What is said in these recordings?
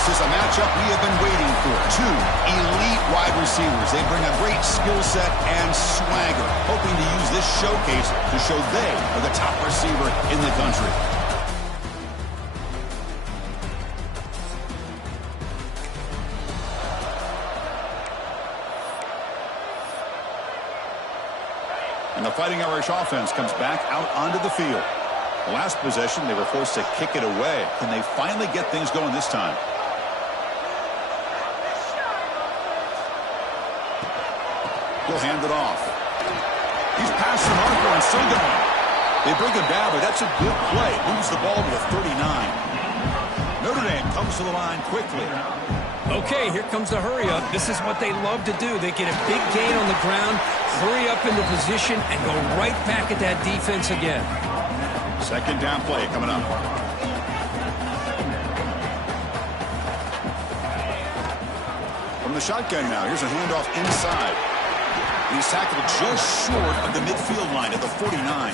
This is a matchup we have been waiting for. Two elite wide receivers. They bring a great skill set and swagger, hoping to use this showcase to show they are the top receiver in the country. And the Fighting Irish offense comes back out onto the field. The last possession, they were forced to kick it away. Can they finally get things going this time? He'll hand it off. He's past the marker and still going. They bring him down, but that's a good play. Moves the ball to the 39. Notre Dame comes to the line quickly. Okay, here comes the hurry up. This is what they love to do. They get a big gain on the ground, hurry up into position, and go right back at that defense again. Second down play coming up. From the shotgun now, here's a handoff inside. He's tackled just short of the midfield line at the 49.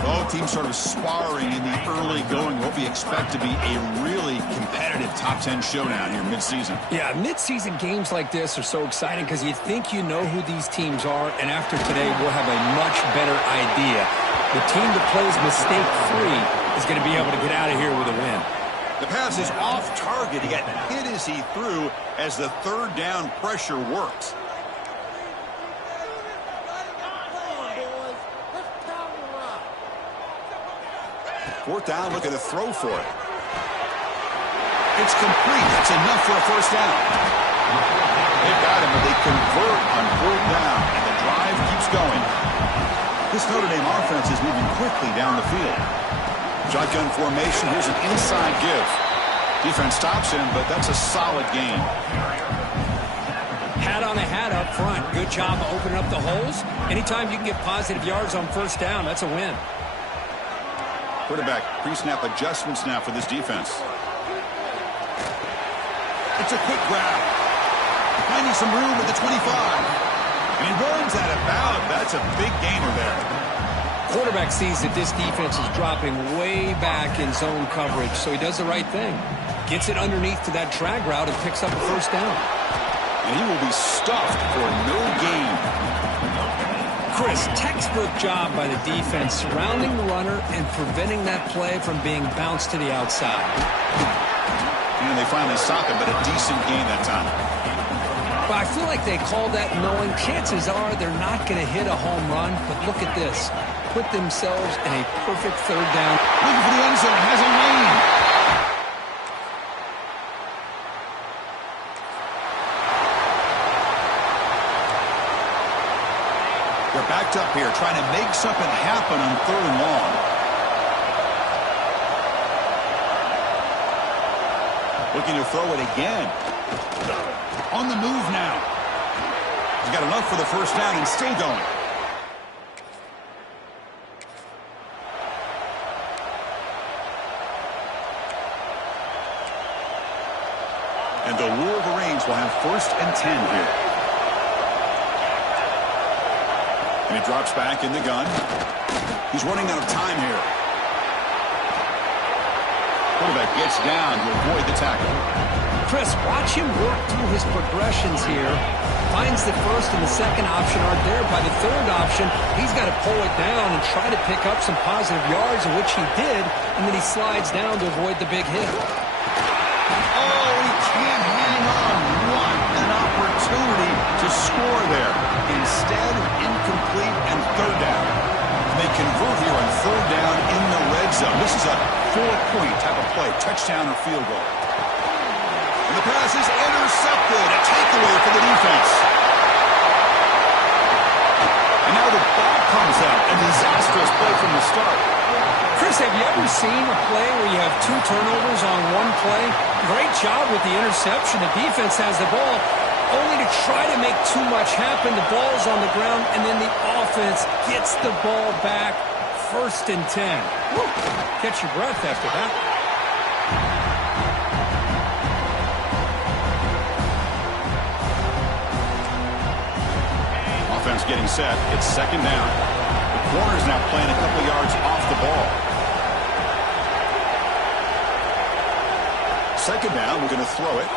Both teams sort of sparring in the early going. What we expect to be a really competitive top 10 showdown here mid-season. Yeah, mid-season games like this are so exciting because you think you know who these teams are, and after today we'll have a much better idea. The team that plays mistake-free is going to be able to get out of here with a win. The pass is off target. He got hit as he threw as the third down pressure works. Fourth down, look at the throw for it. It's complete. That's enough for a first down. They've got him, but they convert on fourth down, and the drive keeps going. This Notre Dame offense is moving quickly down the field. Shotgun formation. Here's an inside give. Defense stops him, but that's a solid gain. Hat on a hat up front. Good job of opening up the holes. Anytime you can get positive yards on first down, that's a win. Quarterback pre-snap adjustments now for this defense. It's a quick grab. Finding some room at the 25. And he runs out of bounds. That's a big gainer there. Quarterback sees that this defense is dropping way back in zone coverage, so he does the right thing. Gets it underneath to that drag route and picks up a first down. And he will be stuffed for no gain. Chris, textbook job by the defense surrounding the runner and preventing that play from being bounced to the outside. And they finally stop him, but a decent gain that time. But I feel like they called that knowing chances are they're not going to hit a home run. But look at this. Put themselves in a perfect third down. Looking for the end zone. Has a lane. They're backed up here, trying to make something happen on third and long. Looking to throw it again. On the move now. He's got enough for the first down and still going. And the Wolverines will have 1st and 10 here. And he drops back in the gun. He's running out of time here. Quarterback gets down to avoid the tackle. Chris, watch him work through his progressions here. Finds the first and the second option aren't there. By the third option, he's got to pull it down and try to pick up some positive yards, which he did, and then he slides down to avoid the big hit. Oh, he can't hang on. What an opportunity to score there. Instead, incomplete and third down. And they convert here on third down in the red zone. This is a 4-point type of play, touchdown or field goal. And the pass is intercepted. A takeaway for the defense. And now the ball comes out. A disastrous play from the start. Chris, have you ever seen a play where you have 2 turnovers on one play? Great job with the interception. The defense has the ball, only to try to make too much happen. The ball's on the ground, and then the offense gets the ball back. 1st and 10. Woo. Catch your breath after that. Offense getting set. It's 2nd down. The corner's now playing a couple yards off the ball. second down, we're going to throw it.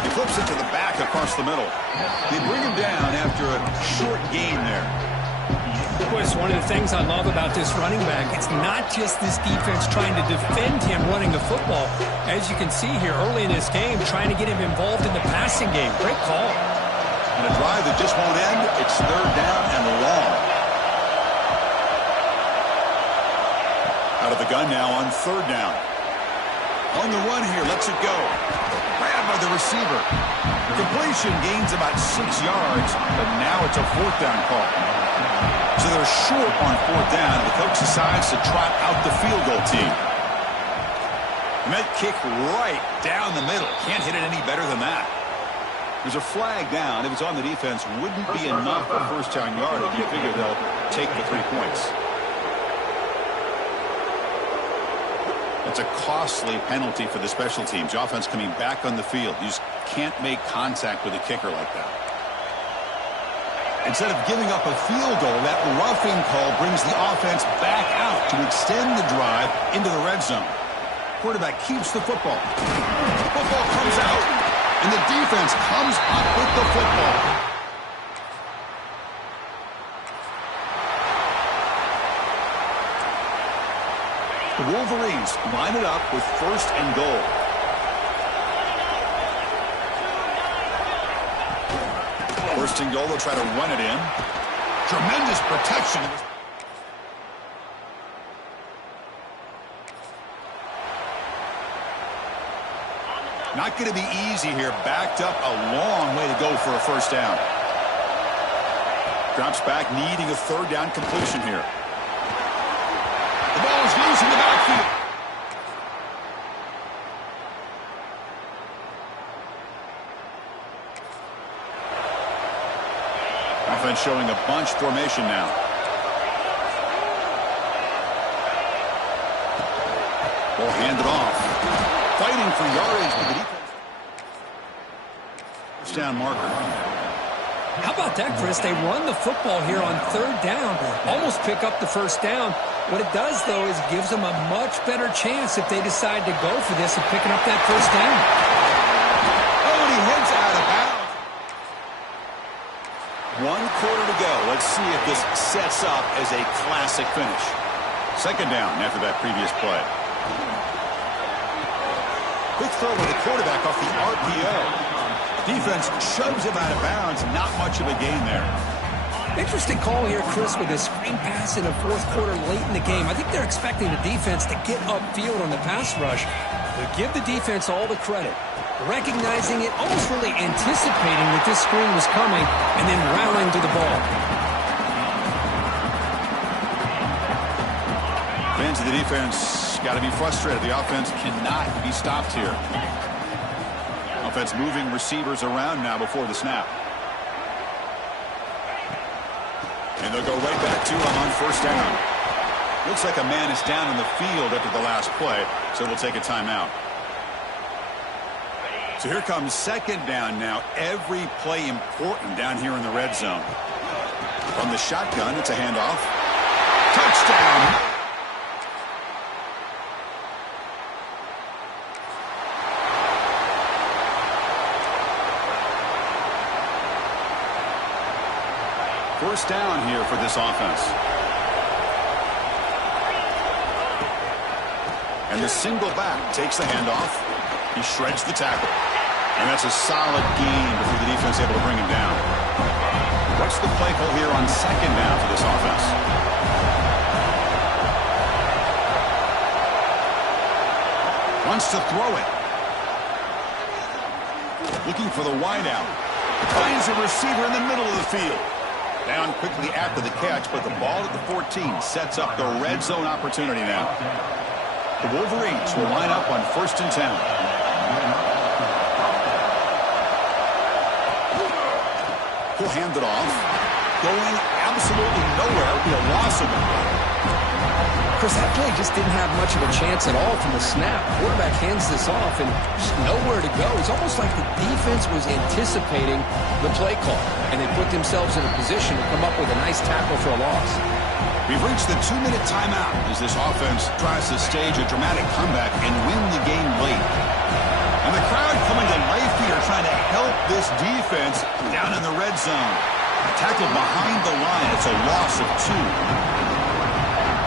He flips it to the back across the middle. They bring him down after a short gain there. Chris, one of the things I love about this running back, it's not just this defense trying to defend him running the football. As you can see here early in this game, trying to get him involved in the passing game. Great call. And a drive that just won't end. It's third down and long. Out of the gun now on third down. On the run here, lets it go. Grabbed by the receiver. Completion gains about 6 yards, but now it's a fourth down call. So they're short on fourth down. The coach decides to trot out the field goal team. And that kick right down the middle. Can't hit it any better than that. There's a flag down. If it's on the defense, wouldn't be enough for first down yardage. You figure they'll take the 3 points. It's a costly penalty for the special teams. The offense coming back on the field. You just can't make contact with a kicker like that. Instead of giving up a field goal, that roughing call brings the offense back out to extend the drive into the red zone. Quarterback keeps the football. The football comes out, and the defense comes up with the football. The Wolverines line it up with first and goal. First and goal, they'll try to run it in. Tremendous protection. Not going to be easy here. Backed up a long way to go for a first down. Drops back, needing a third down completion here. The ball is loose in the backfield. Offense showing a bunch formation now. Ball handed off. Fighting for yardage with the defense. First down marker. How about that, Chris? They run the football here on third down. Almost pick up the first down. What it does, though, is it gives them a much better chance if they decide to go for this of picking up that first down. Oh, and he heads out of bounds. 1 quarter to go. Let's see if this sets up as a classic finish. Second down after that previous play. Quick throw by the quarterback off the RPO. Defense shoves him out of bounds. Not much of a gain there. Interesting call here, Chris, with a screen pass in the fourth quarter late in the game. I think they're expecting the defense to get upfield on the pass rush. But give the defense all the credit. Recognizing it, almost really anticipating that this screen was coming, and then rallying to the ball. Fans of the defense got to be frustrated. The offense cannot be stopped here. Offense moving receivers around now before the snap. And they'll go right back to him on first down. Looks like a man is down in the field after the last play, so we'll take a timeout. So here comes second down now. Every play important down here in the red zone. From the shotgun, it's a handoff. Touchdown! First down here for this offense. And the single back takes the handoff. He shreds the tackle. And that's a solid gain before the defense is able to bring him down. What's the play call here on second down for this offense? Wants to throw it. Looking for the wideout. Finds a receiver in the middle of the field. Down quickly after the catch, but the ball at the 14 sets up the red zone opportunity now. The Wolverines will line up on first and 10. He'll hand it off. Going absolutely nowhere. Be a loss of it. Chris, that play just didn't have much of a chance at all from the snap. Quarterback hands this off and just nowhere to go. It's almost like the defense was anticipating the play call, and they put themselves in a position to come up with a nice tackle for a loss. We've reached the 2-minute timeout as this offense tries to stage a dramatic comeback and win the game late. And the crowd coming to life here, trying to help this defense down in the red zone. Tackled behind the line. It's a loss of 2.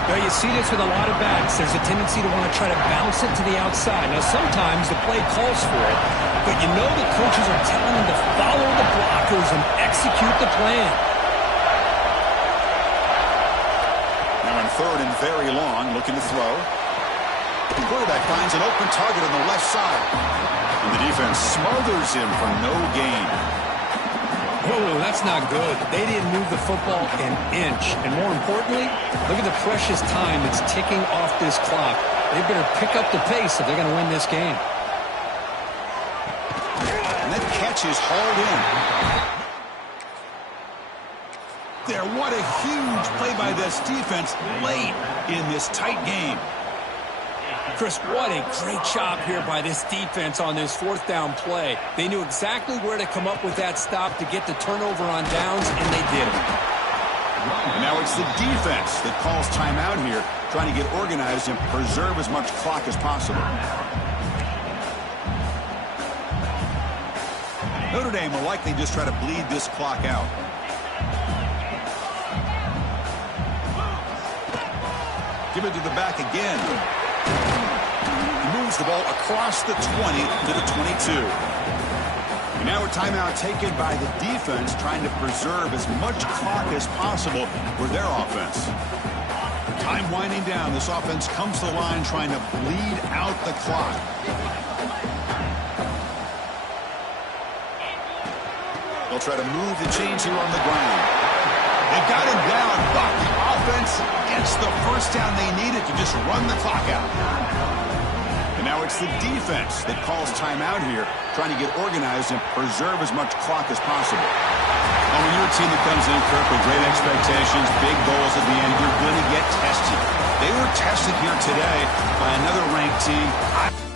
Well, you see this with a lot of backs. There's a tendency to want to try to bounce it to the outside. Now, sometimes the play calls for it, but you know the coaches are telling them to follow the blockers and execute the plan. Now in 3rd and very long, looking to throw. The quarterback finds an open target on the left side. And the defense smothers him for no gain. Oh, that's not good. They didn't move the football an inch. And more importantly, look at the precious time that's ticking off this clock. They better pick up the pace if they're going to win this game. And that catch is hauled in. There, what a huge play by this defense late in this tight game. Chris, what a great job here by this defense on this 4th down play. They knew exactly where to come up with that stop to get the turnover on downs, and they did it. And now it's the defense that calls timeout here, trying to get organized and preserve as much clock as possible. Notre Dame will likely just try to bleed this clock out. Give it to the back again. He moves the ball across the 20 to the 22. And now a timeout taken by the defense, trying to preserve as much clock as possible for their offense. Time winding down. This offense comes to the line trying to bleed out the clock. They'll try to move the chains here on the ground. They've got him down, but the offense gets the first down they needed to just run the clock out. And now it's the defense that calls timeout here, trying to get organized and preserve as much clock as possible. Well, when you're a team that comes in, Kirk, with great expectations, big goals at the end, you're going to get tested. They were tested here today by another ranked team.